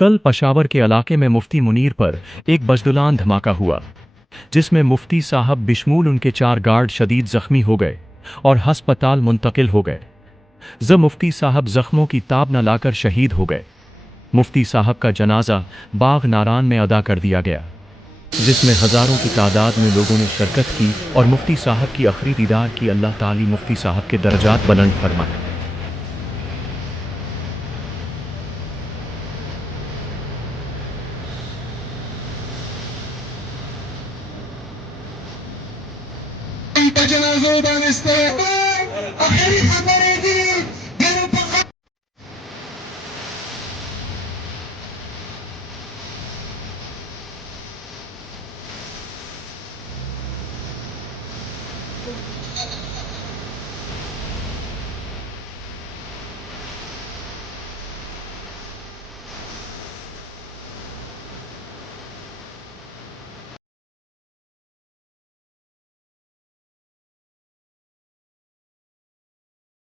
कल पेशावर के इलाके में मुफ्ती मुनीर पर एक बजदुलान धमाका हुआ, जिसमें मुफ्ती साहब बिशमूल उनके 4 गार्ड शदीद जख्मी हो गए और हस्पताल मुंतकिल हो गए। मुफ्ती साहब जख्मों की ताब न लाकर शहीद हो गए। मुफ्ती साहब का जनाजा बाग नारान में अदा कर दिया गया, जिसमें हज़ारों की तादाद में लोगों ने शिरकत की और मुफ्ती साहब की आखिरी दीदार की। अल्लाह ताली मुफ्ती साहब के दर्जात बुलंद फरमाए। जनाजों का इस्तेमाल आखिरी खबर